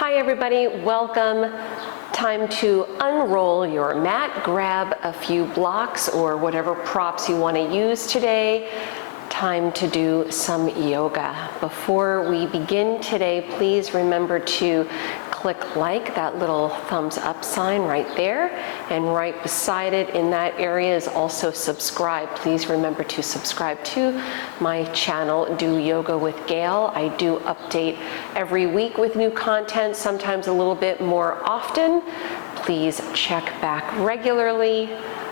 Hi everybody, welcome. Time to unroll your mat, grab a few blocks or whatever props you want to use today. Time to do some yoga. Before we begin today, please remember to click like, that little thumbs up sign right there, and right beside it in that area is also subscribe. Please remember to subscribe to my channel, Do Yoga with Gail. I do update every week with new content, sometimes a little bit more often. Please check back regularly.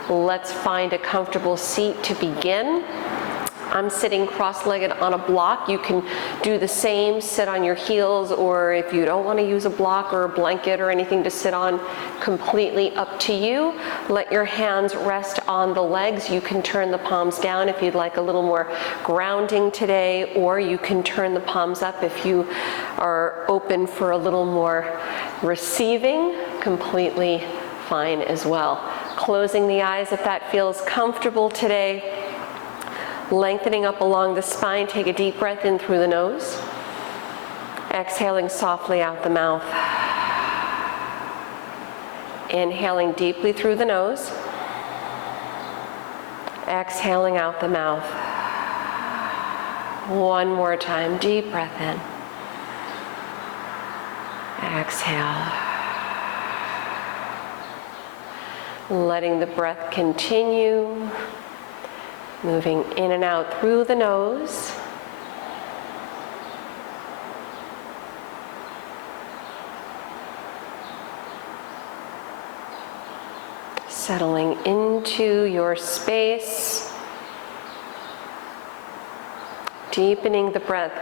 Let's find a comfortable seat to begin. I'm sitting cross-legged on a block. You can do the same, sit on your heels, or if you don't want to use a block or a blanket or anything to sit on, completely up to you. Let your hands rest on the legs. You can turn the palms down if you'd like a little more grounding today, or you can turn the palms up if you are open for a little more receiving. Completely fine as well. Closing the eyes if that feels comfortable today. Lengthening up along the spine, take a deep breath in through the nose. Exhaling softly out the mouth. Inhaling deeply through the nose. Exhaling out the mouth. One more time, deep breath in. Exhale. Letting the breath continue. Moving in and out through the nose. Settling into your space. Deepening the breath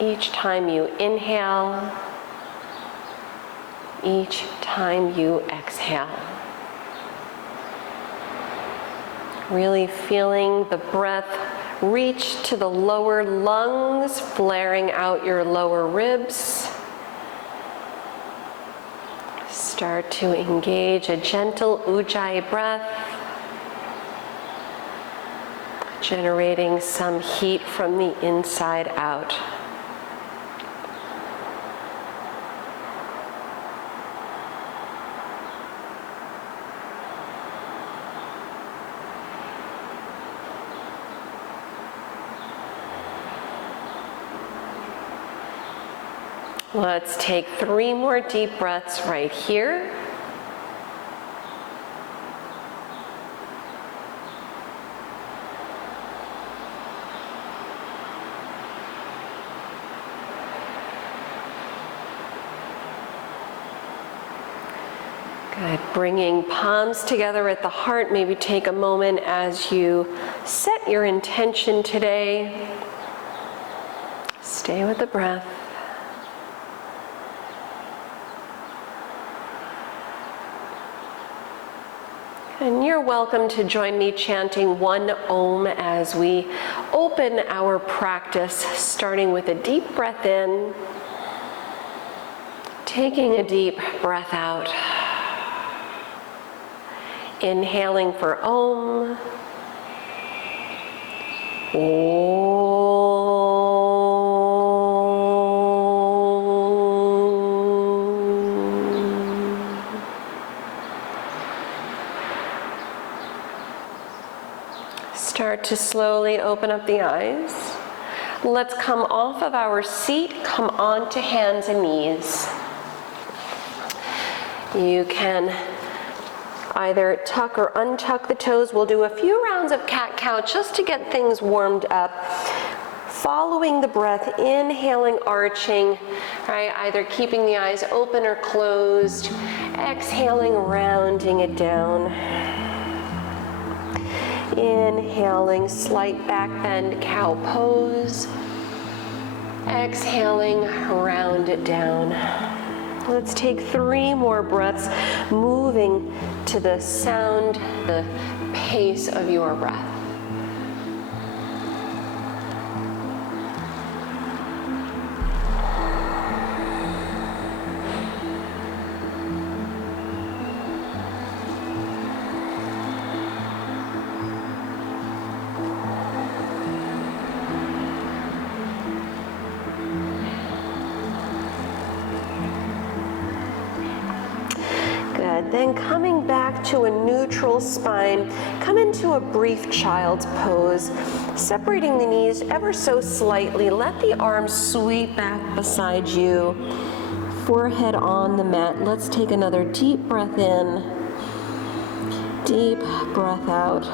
each time you inhale, each time you exhale. Really feeling the breath reach to the lower lungs, flaring out your lower ribs. Start to engage a gentle ujjayi breath, generating some heat from the inside out. Let's take 3 more deep breaths right here. Good. Bringing palms together at the heart. Maybe take a moment as you set your intention today. Stay with the breath. And you're welcome to join me chanting one Om as we open our practice, starting with a deep breath in, taking a deep breath out, inhaling for Om, Om. Start to slowly open up the eyes. Let's come off of our seat, come onto hands and knees. You can either tuck or untuck the toes. We'll do a few rounds of cat-cow just to get things warmed up. Following the breath, inhaling, arching, right? Either keeping the eyes open or closed. Exhaling, rounding it down. Inhaling, slight back bend, cow pose. Exhaling, round it down. Let's take 3 more breaths, moving to the sound, the pace of your breath. Then coming back to a neutral spine, come into a brief child's pose. Separating the knees ever so slightly, let the arms sweep back beside you. Forehead on the mat. Let's take another deep breath in, deep breath out.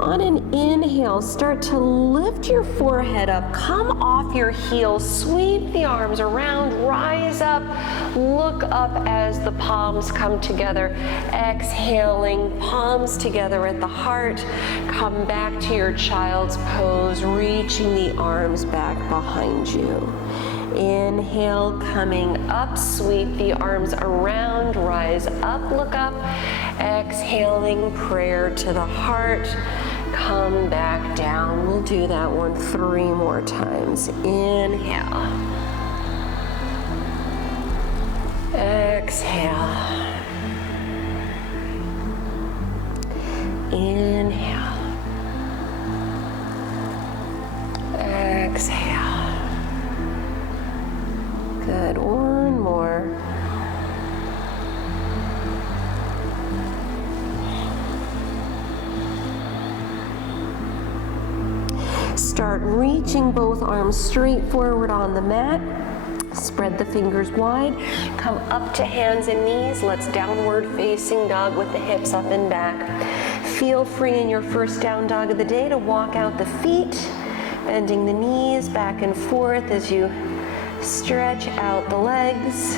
On an inhale, start to lift your forehead up, come off your heels, sweep the arms around, rise up, look up as the palms come together. Exhaling, palms together at the heart. Come back to your child's pose, reaching the arms back behind you. Inhale, coming up, sweep the arms around, rise up, look up. Exhaling, prayer to the heart. Come back down. We'll do that one 3 more times. Inhale. Exhale. Inhale. Exhale. Good. One more. Start reaching both arms straight forward on the mat. Spread the fingers wide. Come up to hands and knees. Let's downward facing dog with the hips up and back. Feel free in your first down dog of the day to walk out the feet, bending the knees back and forth as you stretch out the legs.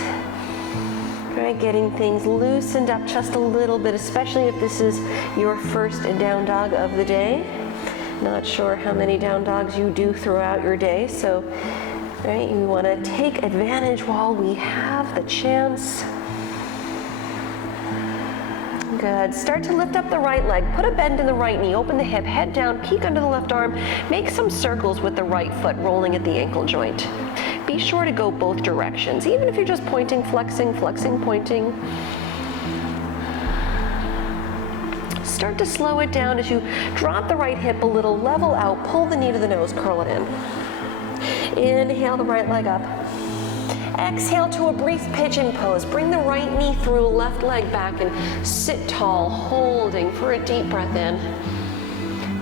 Right, getting things loosened up just a little bit, especially if this is your first down dog of the day. Not sure how many down dogs you do throughout your day, so right, you want to take advantage while we have the chance. Good. Start to lift up the right leg. Put a bend in the right knee. Open the hip. Head down. Peek under the left arm. Make some circles with the right foot, rolling at the ankle joint. Be sure to go both directions, even if you're just pointing, flexing, flexing, pointing. Start to slow it down as you drop the right hip a little, level out, pull the knee to the nose, curl it in. Inhale the right leg up. Exhale to a brief pigeon pose. Bring the right knee through, left leg back, and sit tall, holding for a deep breath in.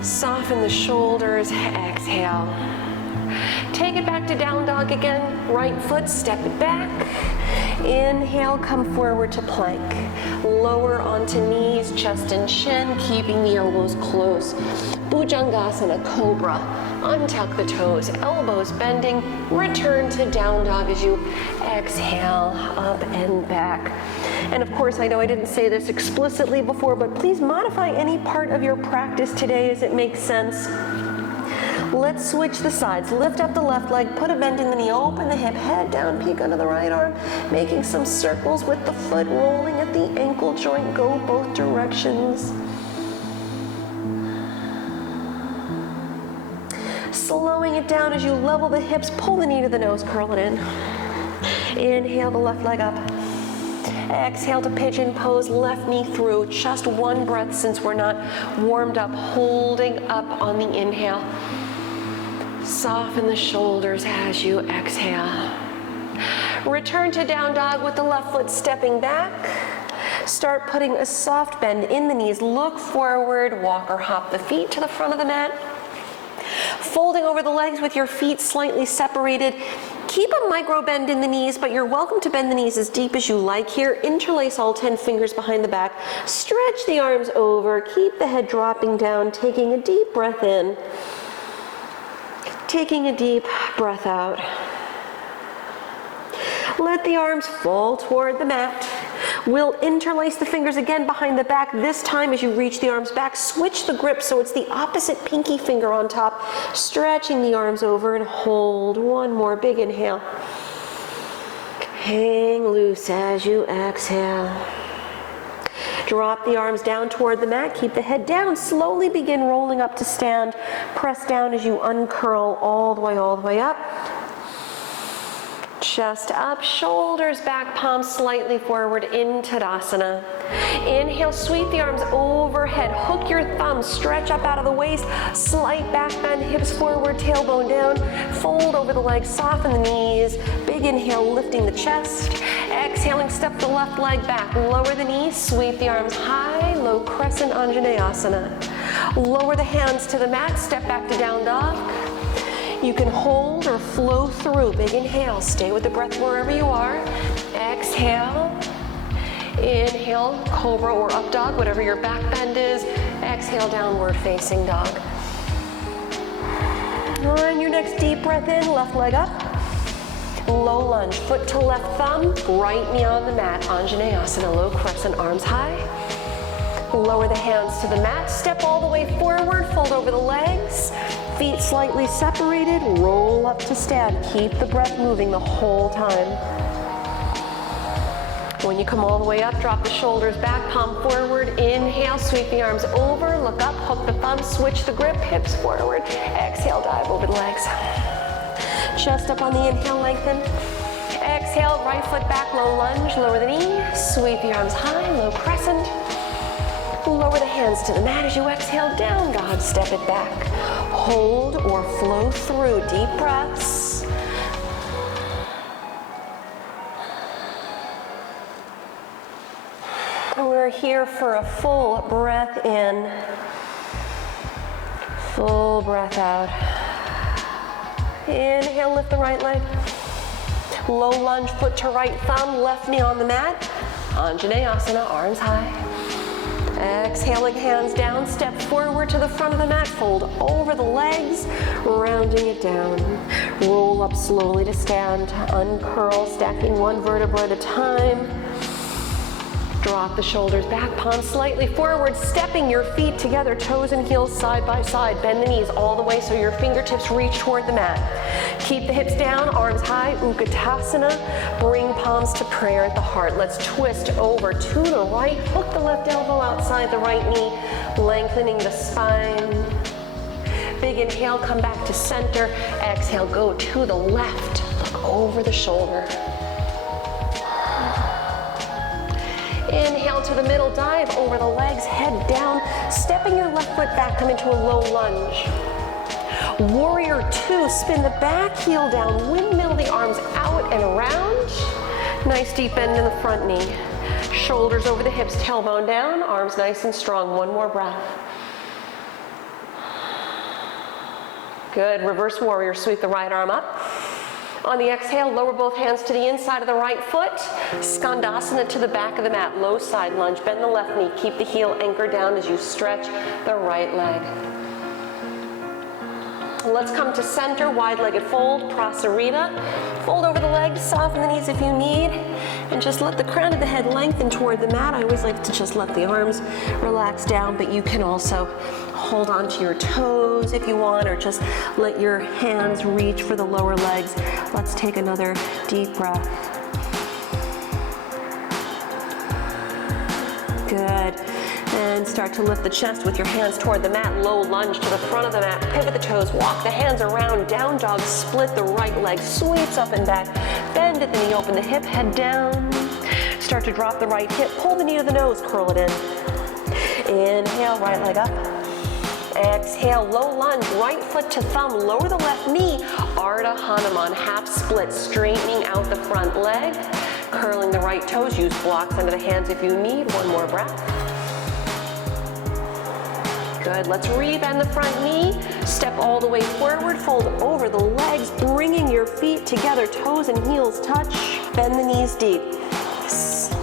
Soften the shoulders, exhale. Take it back to down dog again. Right foot, step it back. Inhale, come forward to plank. Lower onto knees, chest and chin, keeping the elbows close. Bhujangasana, cobra. Untuck the toes, elbows bending. Return to down dog as you exhale, up and back. And of course, I know I didn't say this explicitly before, but please modify any part of your practice today as it makes sense. Let's switch the sides. Lift up the left leg, put a bend in the knee, open the hip, head down, peek under the right arm, making some circles with the foot, rolling at the ankle joint, go both directions. Slowing it down as you level the hips, pull the knee to the nose, curl it in. Inhale the left leg up. Exhale to pigeon pose, left knee through, just one breath since we're not warmed up, holding up on the inhale. Soften the shoulders as you exhale. Return to down dog with the left foot stepping back. Start putting a soft bend in the knees. Look forward, walk or hop the feet to the front of the mat. Folding over the legs with your feet slightly separated. Keep a micro bend in the knees, but you're welcome to bend the knees as deep as you like here. Interlace all 10 fingers behind the back. Stretch the arms over. Keep the head dropping down, taking a deep breath in. Taking a deep breath out. Let the arms fall toward the mat. We'll interlace the fingers again behind the back. This time as you reach the arms back, switch the grip so it's the opposite pinky finger on top. Stretching the arms over and hold. One more big inhale. Hang loose as you exhale. Drop the arms down toward the mat. Keep the head down. Slowly begin rolling up to stand. Press down as you uncurl all the way up. Chest up, shoulders back, palms slightly forward in Tadasana. Inhale, sweep the arms overhead. Hook your thumbs, stretch up out of the waist. Slight back bend, hips forward, tailbone down. Fold over the legs, soften the knees. Big inhale, lifting the chest. Exhaling, step the left leg back. Lower the knees, sweep the arms high, low crescent Anjaneyasana. Lower the hands to the mat, step back to down dog. You can hold or flow through. Big inhale, stay with the breath wherever you are. Exhale. Inhale, cobra or up dog, whatever your back bend is. Exhale, downward facing dog. On your next deep breath in, left leg up. Low lunge, foot to left thumb, right knee on the mat. Anjaneyasana, low crescent, arms high. Lower the hands to the mat, step all the way forward, fold over the legs. Feet slightly separated, roll up to stand. Keep the breath moving the whole time. When you come all the way up, drop the shoulders back, palm forward. Inhale, sweep the arms over, look up, hook the thumb, switch the grip, hips forward. Exhale, dive over the legs. Chest up on the inhale, lengthen. Exhale, right foot back, low lunge, lower the knee. Sweep the arms high, low crescent. Lower the hands to the mat as you exhale, down dog, step it back. Hold or flow through, deep breaths. We're here for a full breath in, full breath out. Inhale, lift the right leg. Low lunge, foot to right thumb, left knee on the mat. Anjaneyasana, arms high. Exhaling, hands down, step forward to the front of the mat, fold over the legs, rounding it down. Roll up slowly to stand, uncurl, stacking one vertebra at a time. Drop the shoulders back, palms slightly forward, stepping your feet together, toes and heels side by side. Bend the knees all the way so your fingertips reach toward the mat. Keep the hips down, arms high, Ookatasana. Bring palms to prayer at the heart. Let's twist over to the right, hook the left elbow outside the right knee, lengthening the spine. Big inhale, come back to center. Exhale, go to the left, look over the shoulder. Inhale to the middle, dive over the legs, head down, stepping your left foot back, come into a low lunge. Warrior Two, spin the back heel down, windmill the arms out and around. Nice deep bend in the front knee. Shoulders over the hips, tailbone down, arms nice and strong. One more breath. Good, reverse warrior, sweep the right arm up. On the exhale, lower both hands to the inside of the right foot. Skandasana to the back of the mat, low side lunge. Bend the left knee, keep the heel anchored down as you stretch the right leg. Let's come to center, wide-legged fold, prasarita. Fold over the legs, soften the knees if you need, and just let the crown of the head lengthen toward the mat. I always like to just let the arms relax down, but you can also hold on to your toes if you want, or just let your hands reach for the lower legs. Let's take another deep breath. Good. And start to lift the chest with your hands toward the mat. Low lunge to the front of the mat. Pivot the toes. Walk the hands around. Down dog. Split the right leg. Sweeps up and back. Bend at the knee. Open the hip. Head down. Start to drop the right hip. Pull the knee to the nose. Curl it in. Inhale. Right leg up. Exhale. Low lunge. Right foot to thumb. Lower the left knee. Ardha Hanuman. Half split. Straightening out the front leg. Curling the right toes. Use blocks under the hands if you need. One more breath. Good, let's rebend the front knee, step all the way forward, fold over the legs, bringing your feet together, toes and heels touch, bend the knees deep,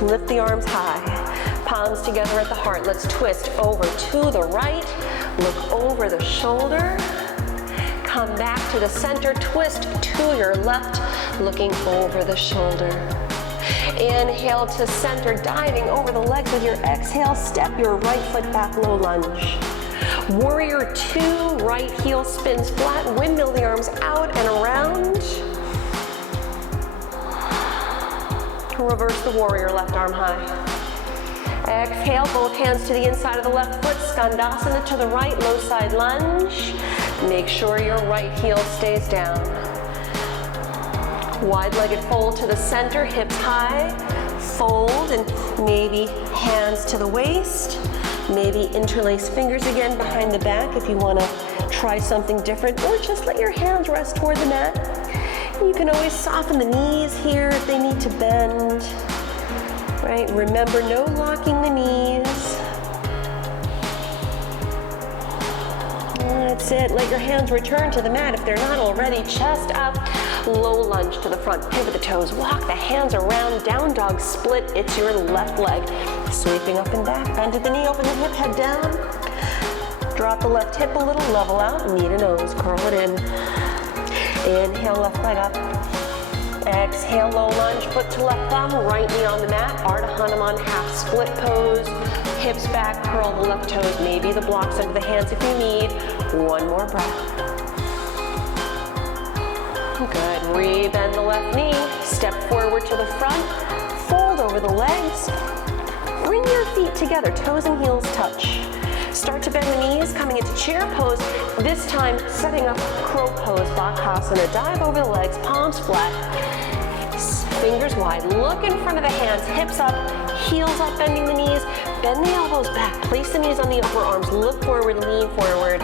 lift the arms high, palms together at the heart. Let's twist over to the right, look over the shoulder, come back to the center, twist to your left, looking over the shoulder. Inhale to center, diving over the legs with your exhale, step your right foot back, low lunge. Warrior Two, right heel spins flat, windmill the arms out and around. Reverse the warrior, left arm high. Exhale, both hands to the inside of the left foot, Skandasana to the right, low side lunge. Make sure your right heel stays down. Wide-legged fold to the center, hips high, fold, and maybe hands to the waist. Maybe interlace fingers again behind the back if you want to try something different, or just let your hands rest toward the mat. You can always soften the knees here if they need to bend. Right? Remember, no locking the knees. That's it. Let your hands return to the mat if they're not already. Chest up, low lunge to the front. Pivot the toes. Walk the hands around. Down dog split. It's your left leg. Sweeping up and back. Bend at the knee. Open the hip. Head down. Drop the left hip a little. Level out. Knee to nose. Curl it in. Inhale, left leg up. Exhale, low lunge. Foot to left thumb. Right knee on the mat. Ardha Hanuman, half split pose. Hips back, curl the left toes, maybe the blocks under the hands if you need. One more breath. Good, rebend the left knee, step forward to the front, fold over the legs, bring your feet together, toes and heels touch. Start to bend the knees, coming into chair pose, this time setting up crow pose, Ookatasana. Dive over the legs, palms flat, fingers wide, look in front of the hands, hips up, heels up, bending the knees, bend the elbows back, place the knees on the upper arms, look forward, lean forward.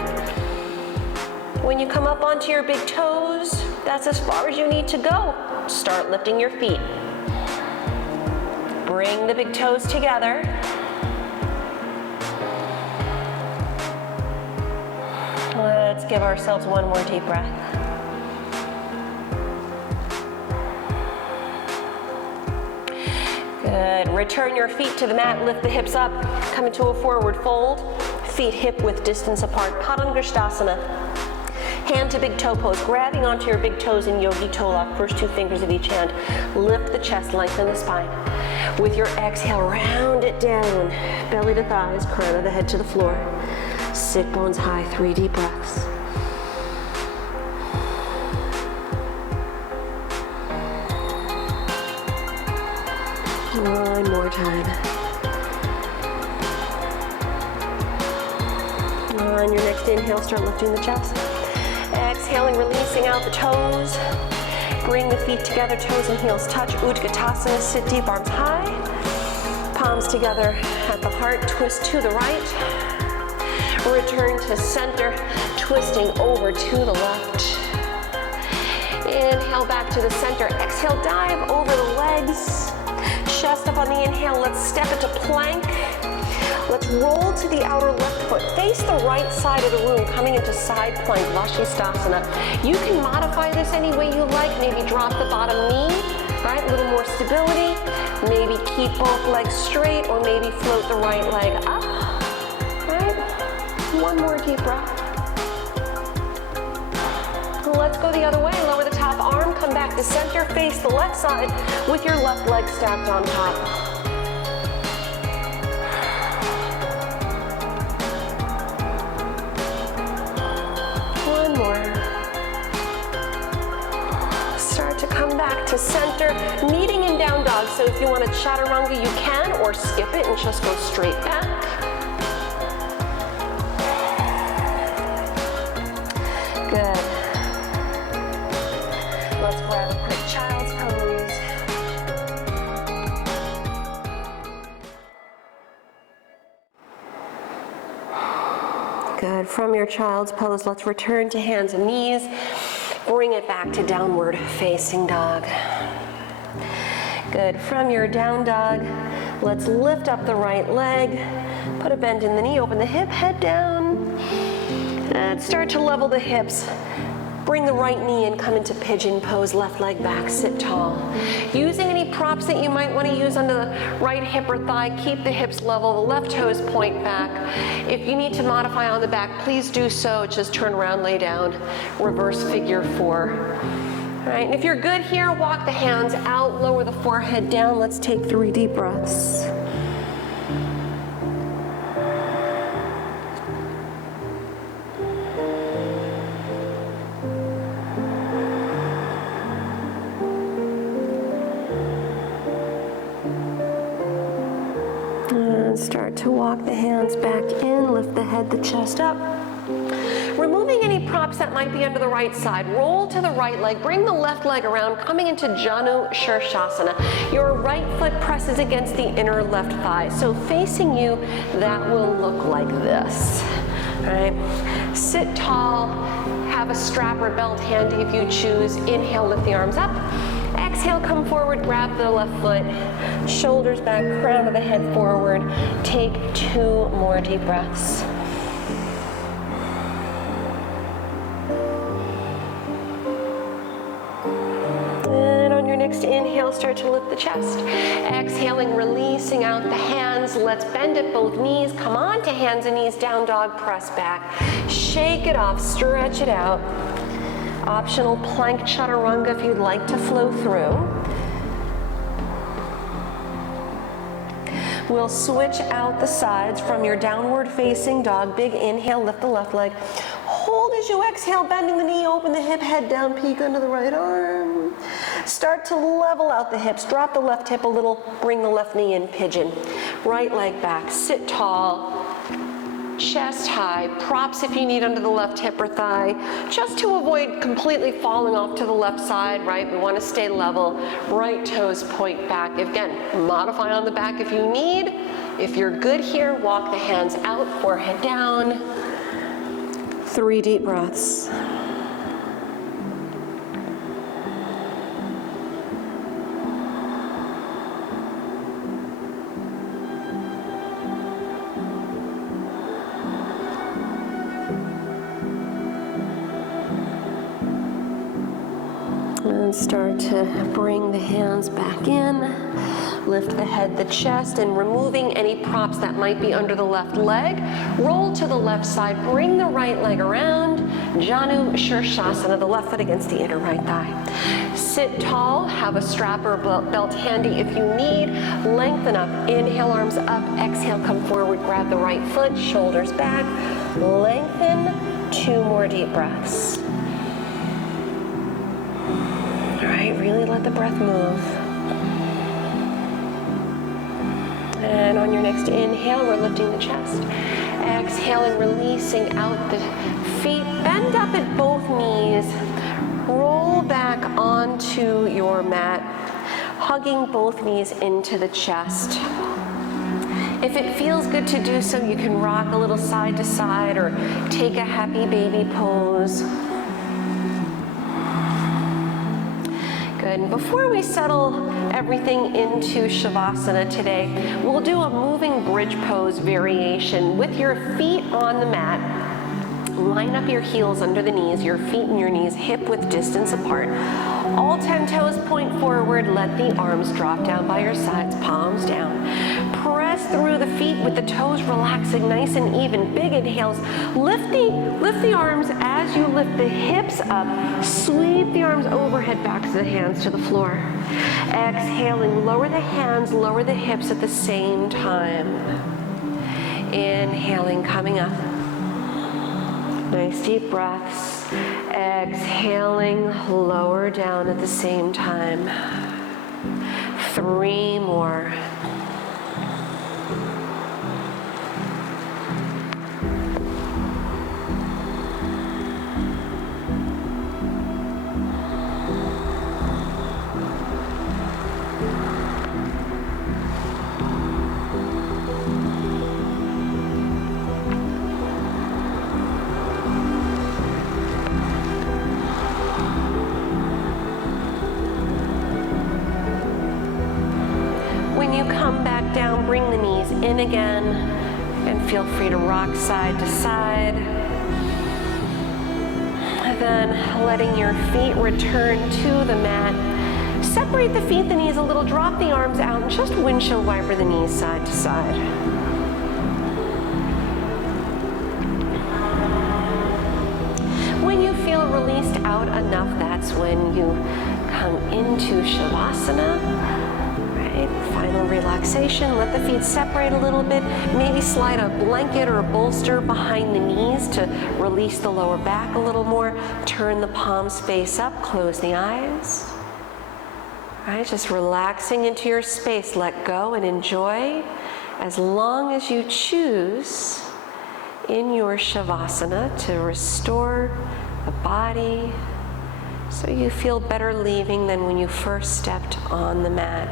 When you come up onto your big toes, that's as far as you need to go. Start lifting your feet. Bring the big toes together. Let's give ourselves one more deep breath. Good. Return your feet to the mat, lift the hips up, come into a forward fold, feet hip width distance apart, Padangusthasana. Hand to big toe pose, grabbing onto your big toes in yogi toe lock, first two fingers of each hand. Lift the chest, lengthen the spine. With your exhale, round it down, belly to thighs, crown of the head to the floor. Sit bones high, 3 deep breaths. One more time. On your next inhale, start lifting the chest. Exhaling, releasing out the toes. Bring the feet together, toes and heels touch. Ookatasana, sit deep, arms high. Palms together at the heart, twist to the right. Return to center, twisting over to the left. Inhale back to the center. Exhale, dive over the legs. Chest up on the inhale. Let's step into plank. Let's roll to the outer left foot. Face the right side of the room, coming into side plank, Vashisthasana. You can modify this any way you like. Maybe drop the bottom knee, right? A little more stability. Maybe keep both legs straight, or maybe float the right leg up, right? One more deep breath. Let's go the other way. Lower the top arm, come back to center, face the left side with your left leg stacked on top. One more. Start to come back to center, meeting in down dog. So if you want to chaturanga, you can, or skip it and just go straight back. Good. Let's grab a quick child's pose. Good. From your child's pose, let's return to hands and knees. Bring it back to downward facing dog. Good. From your down dog, let's lift up the right leg. Put a bend in the knee, open the hip, head down. And start to level the hips. Bring the right knee and come into pigeon pose, left leg back, sit tall. Using any props that you might want to use under the right hip or thigh, keep the hips level, the left toes point back. If you need to modify on the back, please do so. Just turn around, lay down, reverse figure 4. All right, and if you're good here, walk the hands out, lower the forehead down. Let's take 3 deep breaths. Start to walk the hands back in, lift the head, the chest up. Removing any props that might be under the right side. Roll to the right leg, bring the left leg around, coming into Janu Shirshasana. Your right foot presses against the inner left thigh. So facing you, that will look like this. All right, sit tall, Have a strap or belt handy if you choose. Inhale, lift the arms up. Exhale, come forward, grab the left foot, shoulders back, crown of the head forward. Take 2 more deep breaths. And on your next inhale, start to lift the chest. Exhaling, releasing out the hands. Let's bend at both knees. Come on to hands and knees, down dog, press back. Shake it off, stretch it out. Optional plank chaturanga if you'd like to flow through. We'll switch out the sides from your downward facing dog. Big inhale, lift the left leg. Hold as you exhale, bending the knee, open the hip, head down, peek under the right arm. Start to level out the hips. Drop the left hip a little, bring the left knee in, pigeon. Right leg back, sit tall. Chest high, props if you need under the left hip or thigh, just to avoid completely falling off to the left side, right? We want to stay level. Right toes point back. Again, modify on the back if you need. If you're good here, walk the hands out, forehead down. 3 deep breaths. And start to bring the hands back in. Lift the head, the chest, and removing any props that might be under the left leg. Roll to the left side, bring the right leg around. Janu Shirshasana, the left foot against the inner right thigh. Sit tall, have a strap or belt handy if you need. Lengthen up, inhale, arms up, exhale, come forward, grab the right foot, shoulders back. Lengthen, 2 more deep breaths. All right, really let the breath move. And on your next inhale, we're lifting the chest. Exhaling, releasing out the feet. Bend up at both knees. Roll back onto your mat, hugging both knees into the chest. If it feels good to do so, you can rock a little side to side or take a happy baby pose. Good. Before we settle everything into Shavasana today, we'll do a moving bridge pose variation with your feet on the mat. Line up your heels under the knees, your feet and your knees hip width distance apart. All 10 toes point forward. Let the arms drop down by your sides, palms down. Press through the feet with the toes relaxing nice and even. Big inhales. Lift the arms as you lift the hips up. Sweep the arms overhead back to the hands to the floor. Exhaling, lower the hands, lower the hips at the same time. Inhaling, coming up. Nice deep breaths. Exhaling, lower down at the same time. 3 more. Bring the knees in again and feel free to rock side to side. And then letting your feet return to the mat. Separate the feet, the knees a little, drop the arms out, and just windshield wiper the knees side to side. When you feel released out enough, that's when you come into Shavasana. Final relaxation, let the feet separate a little bit, maybe slide a blanket or a bolster behind the knees to release the lower back a little more. Turn the palms face up, close the eyes. All right, just relaxing into your space, let go and enjoy as long as you choose in your Shavasana to restore the body so you feel better leaving than when you first stepped on the mat.